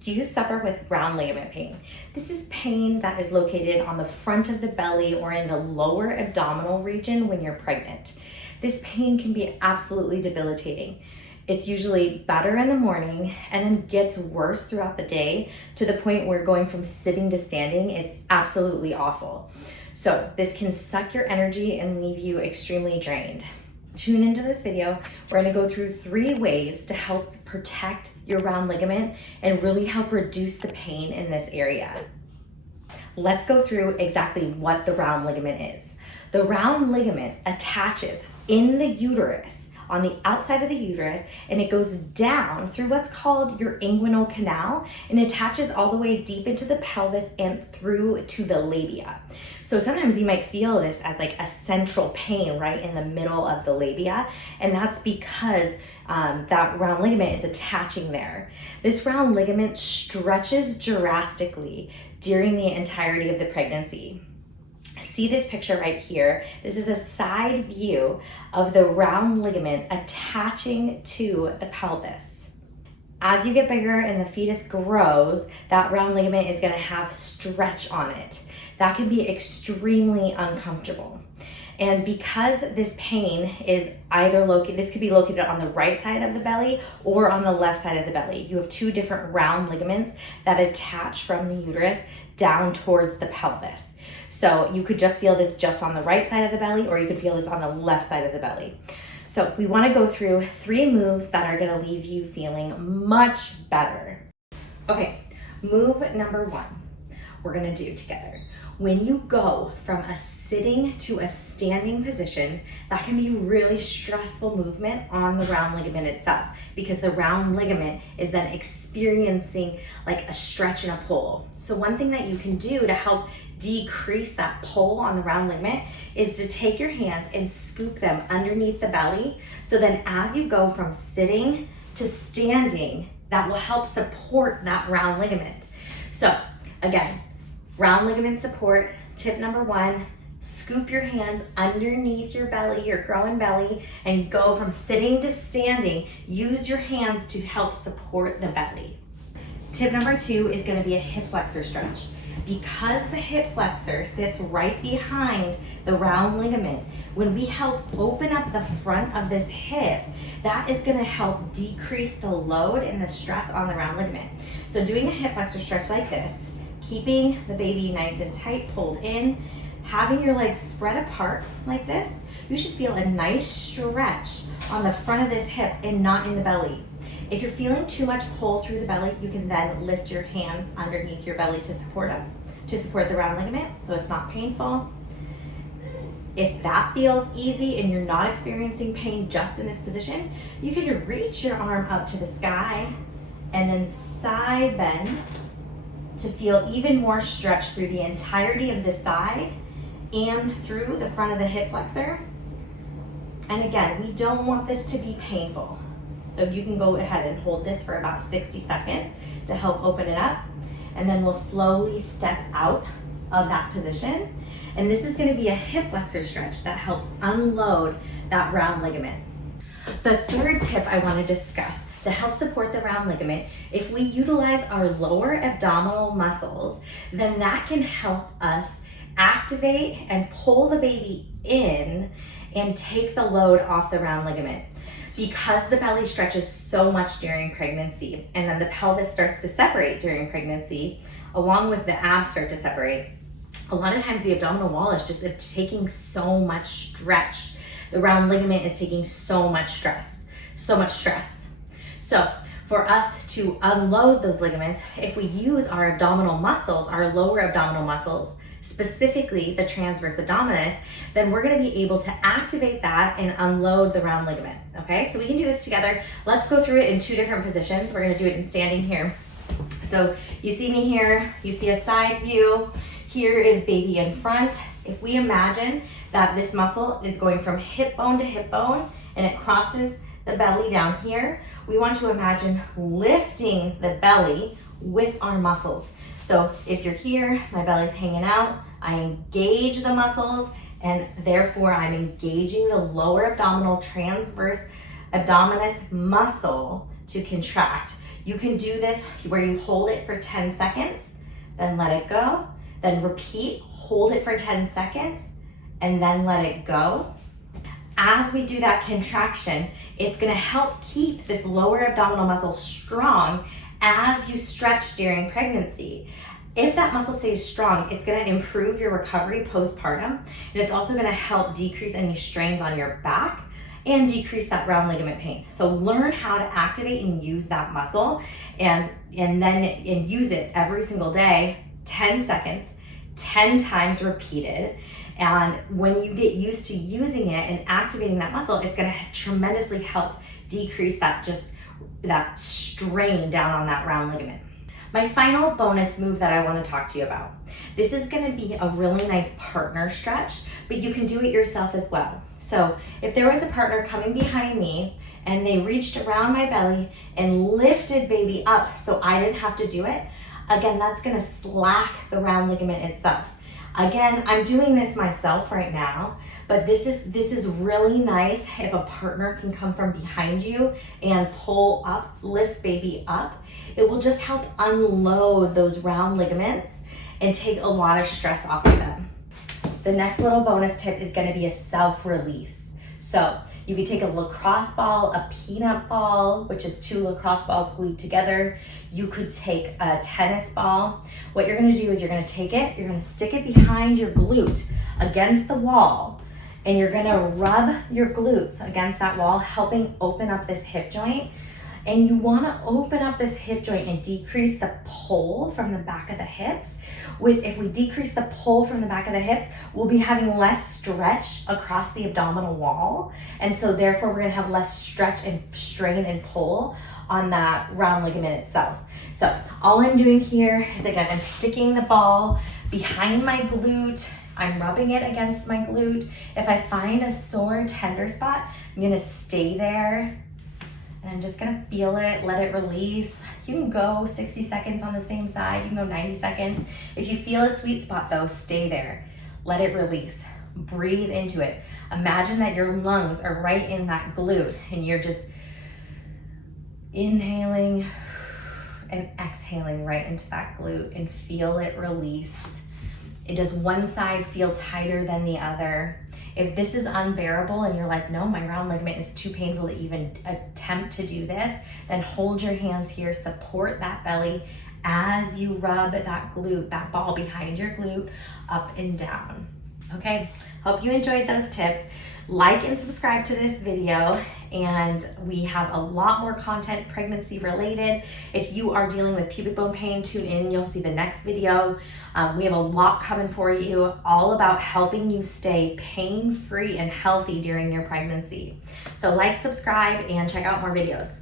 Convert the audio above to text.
Do you suffer with round ligament pain? This is pain that is located on the front of the belly or in the lower abdominal region when you're pregnant. This pain can be absolutely debilitating. It's usually better in the morning and then gets worse throughout the day to the point where going from sitting to standing is absolutely awful. So this can suck your energy and leave you extremely drained. Tune into this video. We're gonna go through 3 ways to help protect your round ligament and really help reduce the pain in this area. Let's go through exactly what the round ligament is. The round ligament attaches in the uterus, on the outside of the uterus, and it goes down through what's called your inguinal canal and attaches all the way deep into the pelvis and through to the labia. So sometimes you might feel this as like a central pain right in the middle of the labia, and that's because that round ligament is attaching there. This round ligament stretches drastically during the entirety of the pregnancy. See this picture right here? This is a side view of the round ligament attaching to the pelvis. As you get bigger and the fetus grows, that round ligament is going to have stretch on it. That can be extremely uncomfortable. And because this pain is either located, this could be located on the right side of the belly or on the left side of the belly. You have 2 different round ligaments that attach from the uterus down towards the pelvis. So you could just feel this just on the right side of the belly, or you could feel this on the left side of the belly. So we want to go through 3 moves that are going to leave you feeling much better. Okay, move number 1 we're going to do together. When you go from a sitting to a standing position, that can be a really stressful movement on the round ligament itself, because the round ligament is then experiencing like a stretch and a pull. So one thing that you can do to help decrease that pull on the round ligament is to take your hands and scoop them underneath the belly. So then as you go from sitting to standing, that will help support that round ligament. So again, round ligament support, tip number 1, scoop your hands underneath your belly, your growing belly, and go from sitting to standing. Use your hands to help support the belly. Tip number 2 is gonna be a hip flexor stretch. Because the hip flexor sits right behind the round ligament, when we help open up the front of this hip, that is gonna help decrease the load and the stress on the round ligament. So doing a hip flexor stretch like this, keeping the baby nice and tight, pulled in, having your legs spread apart like this, you should feel a nice stretch on the front of this hip and not in the belly. If you're feeling too much pull through the belly, you can then lift your hands underneath your belly to support the round ligament so it's not painful. If that feels easy and you're not experiencing pain just in this position, you can reach your arm up to the sky and then side bend to feel even more stretch through the entirety of the side and through the front of the hip flexor. And again, we don't want this to be painful. So you can go ahead and hold this for about 60 seconds to help open it up. And then we'll slowly step out of that position. And this is gonna be a hip flexor stretch that helps unload that round ligament. The 3rd tip I wanna discuss to help support the round ligament, if we utilize our lower abdominal muscles, then that can help us activate and pull the baby in and take the load off the round ligament. Because the belly stretches so much during pregnancy, and then the pelvis starts to separate during pregnancy, along with the abs start to separate, a lot of times the abdominal wall is just taking so much stretch. The round ligament is taking so much stress. So for us to unload those ligaments, if we use our abdominal muscles, our lower abdominal muscles, specifically the transverse abdominis, then we're gonna be able to activate that and unload the round ligament, okay? So we can do this together. Let's go through it in 2 different positions. We're gonna do it in standing here. So you see me here, you see a side view. Here is baby in front. If we imagine that this muscle is going from hip bone to hip bone and it crosses the belly down here, we want to imagine lifting the belly with our muscles. So if you're here, my belly's hanging out, I engage the muscles, and therefore I'm engaging the lower abdominal transverse abdominis muscle to contract. You can do this where you hold it for 10 seconds, then let it go, then repeat, hold it for 10 seconds, and then let it go. As we do that contraction, it's gonna help keep this lower abdominal muscle strong as you stretch during pregnancy. If that muscle stays strong, it's gonna improve your recovery postpartum, and it's also gonna help decrease any strains on your back and decrease that round ligament pain. So learn how to activate and use that muscle and use it every single day, 10 seconds, 10 times repeated. And when you get used to using it and activating that muscle, it's gonna tremendously help decrease that strain down on that round ligament. My final bonus move that I wanna talk to you about. This is gonna be a really nice partner stretch, but you can do it yourself as well. So if there was a partner coming behind me and they reached around my belly and lifted baby up so I didn't have to do it, again, that's gonna slack the round ligament itself. Again, I'm doing this myself right now, but this is really nice if a partner can come from behind you and pull up, lift baby up. It will just help unload those round ligaments and take a lot of stress off of them. The next little bonus tip is gonna be a self-release. So you could take a lacrosse ball, a peanut ball, which is 2 lacrosse balls glued together. You could take a tennis ball. What you're gonna do is you're gonna take it, you're gonna stick it behind your glute against the wall, and you're gonna rub your glutes against that wall, helping open up this hip joint. And you wanna open up this hip joint and decrease the pull from the back of the hips. If we decrease the pull from the back of the hips, we'll be having less stretch across the abdominal wall. And so therefore we're gonna have less stretch and strain and pull on that round ligament itself. So all I'm doing here is, again, I'm sticking the ball behind my glute. I'm rubbing it against my glute. If I find a sore, tender spot, I'm gonna stay there. And I'm just gonna feel it, let it release. You can go 60 seconds on the same side, you can go 90 seconds. If you feel a sweet spot though, stay there. Let it release, breathe into it. Imagine that your lungs are right in that glute and you're just inhaling and exhaling right into that glute and feel it release. Does one side feel tighter than the other? If this is unbearable and you're like, no, my round ligament is too painful to even attempt to do this, then hold your hands here, support that belly as you rub that glute, that ball behind your glute, up and down. Okay, hope you enjoyed those tips. Like and subscribe to this video, and we have a lot more content pregnancy related. If you are dealing with pubic bone pain, tune in, you'll see the next video. We have a lot coming for you, all about helping you stay pain-free and healthy during your pregnancy. So like, subscribe, and check out more videos.